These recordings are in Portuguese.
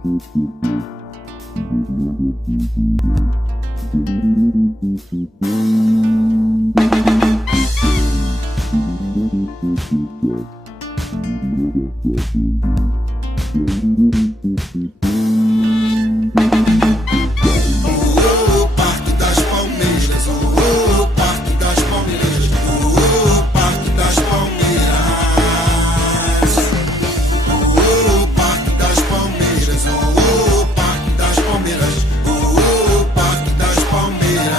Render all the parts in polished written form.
Parque das Palmeiras, Parque das Palmeiras, Parque das Palmeiras, Parque das Palmeiras, Parque das Palmeiras, Parque das Palmeiras.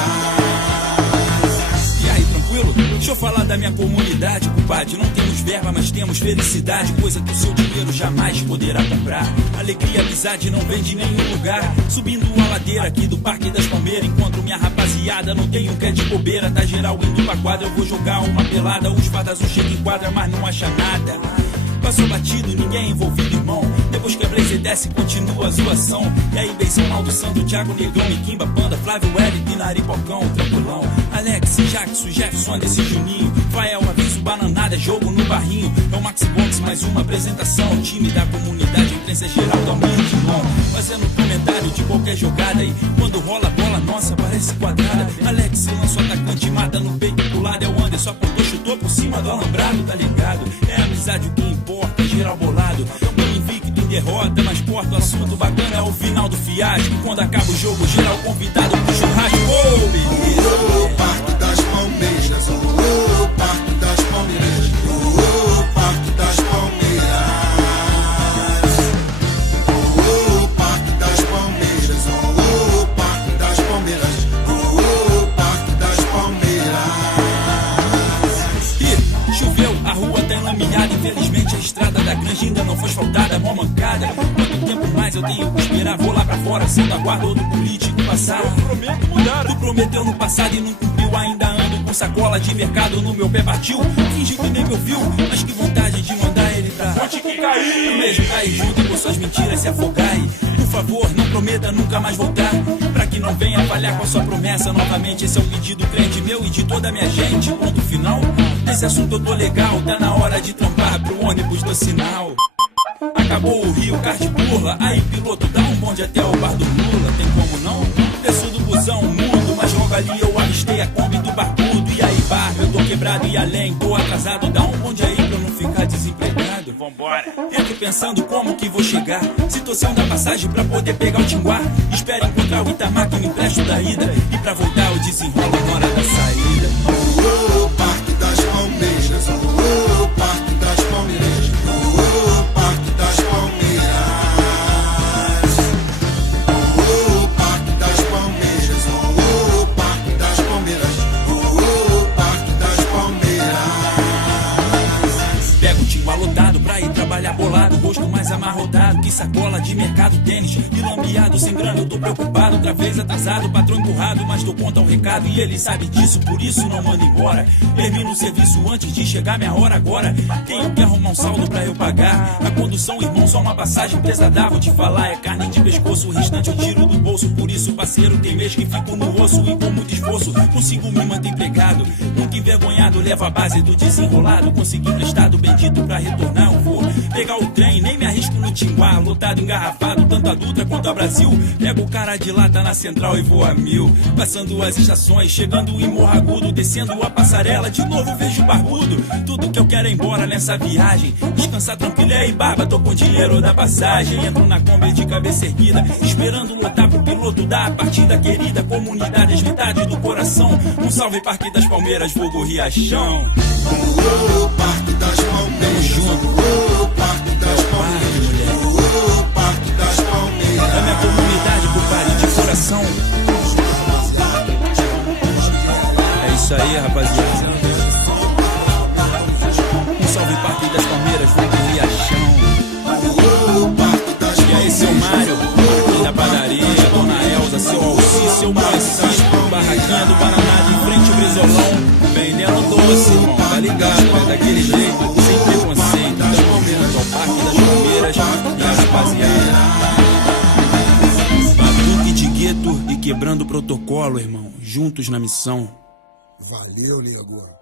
E aí, tranquilo? Deixa eu falar da minha comunidade, compadre. Não temos verba, mas temos felicidade, coisa que o seu dinheiro jamais poderá comprar. Alegria, amizade não vende em nenhum lugar. Subindo a ladeira aqui do Parque das Palmeiras, encontro minha rapaziada, não tenho que é de bobeira. Tá geral indo pra quadra, eu vou jogar uma pelada. Os fadas chegam em quadra, mas não acha nada. Passou batido, ninguém envolvido, irmão. Depois que a Blaze desce, continua a zoação. E aí, Beizão, Aldo Santo, Thiago, Negão, Miquimba, Panda, Flávio, L, Pinari, Pocão, Tranquilão, Alex, Jackson, Jefferson, desse Juninho, Fael, Aviso, Bananada, jogo no barrinho. É o Maxi Box, mais uma apresentação. O time da comunidade, imprensa geral, da mãe de mão, fazendo comentário de qualquer jogada. E quando rola a bola, nossa, parece quadrada. Alex lança o atacante, mata no peito pro lado. É o Anderson, apontou, chutou por cima do alambrado, tá ligado? É a amizade o que importa, geral bolado. Não invicto em derrota, mas porta o assunto bacana. É o final do fiasco, quando acaba o jogo, geral convidado pro churrasco. Oh, beleza! Parque das Palmeiras, Parque das Palmeiras, Parque das Palmeiras, Parque das Palmeiras, Parque das Palmeiras, Parque das Palmeiras. E choveu, a rua tá enlameada. Infelizmente a estrada da Granja ainda não foi asfaltada, mó mancada. Quanto tempo mais eu tenho que esperar? Vou lá pra fora, sendo a guarda outro político passar. Eu prometo mudar. Tu prometeu no passado e não cumpriu, ainda ando com sacola de mercado no meu pé partiu. Fingi que nem me ouviu, mas que vontade de mandar ele pra onde que cair. Eu mesmo cair junto com suas mentiras, se afogar. E, por favor, não prometa nunca mais voltar, pra que não venha falhar com a sua promessa novamente. Esse é o pedido crente meu e de toda a minha gente. Ponto final, nesse assunto eu tô legal. Tá na hora de trampar pro ônibus do sinal. Acabou o Rio, kart burla. Aí piloto, dá um bonde até o bar do Lula. Tem como não? Desço do busão, mudo, mas logo ali eu avistei a Kombi do barbudo. E aí bar, eu tô quebrado e além, tô atrasado. Dá um bonde aí pra eu não ficar desempregado. Vambora. Entro pensando como que vou chegar, situação da passagem pra poder pegar o Tinguá. Espero encontrar o Itamar que me empresta da ida, e pra voltar eu desenrolo na hora da saída. Parque das Palmeiras, Parque das Palmeiras, Parque das Palmeiras, Parque das Palmeiras, Parque das Palmeiras, Parque das Palmeiras. Pego o Tinguá lotado pra ir trabalhar bolado, rosto mais amarrotado que sacola de mercado, tênis e lambeado, sem grana eu tô preocupado, outra vez atrasado, patrão empurrado, mas dou conta ao recado e ele sabe disso, por isso não manda embora. Termino o serviço antes de chegar minha hora agora. Tenho que arrumar um saldo pra eu pagar a condução, irmão, só uma passagem pesada. Vou te falar, é carne de pescoço, o restante eu tiro do bolso. Por isso, parceiro, tem mês que fico no osso e com muito esforço consigo me manter empregado. Nunca envergonhado, levo a base do desenrolado. Consegui emprestado bendito pra retornar, eu vou pegar o trem, nem me arrisco no Tinguá, lotado, engarrafado, tanto a Dutra quanto a Brasil. Pego o cara de lá, tá na central e vou a 1000, passando as estações, chegando em Morro Agudo, descendo a passarela, de novo vejo o barbudo. Tudo que eu quero é ir embora nessa viagem, descansar tranquilo, e aí barba, tô com dinheiro da passagem. Entro na Kombi de cabeça erguida, esperando lotar pro piloto da partida querida. Comunidade, as metades do coração, um salve Parque das Palmeiras, fogo Riachão. Parque das Palmeiras, junto. Parque das Palmeiras, Parque das Palmeiras. Da minha comunidade, compadre, de coração. É isso aí, rapaziada. Um salve Parque das Palmeiras, fogo Riachão. E aí, seu Mário, Marquinhos da padaria, Dona Elza, seu Alci, seu Moisés, barraquinha do Bananada em frente ao Brizolão, vendendo doce, irmão, tá ligado? É daquele jeito, sem preconceito. Tamo junto ao Parque das Palmeiras e a rapaziada. Batuque de gueto e quebrando o protocolo, irmão, juntos na missão. Valeu, nego.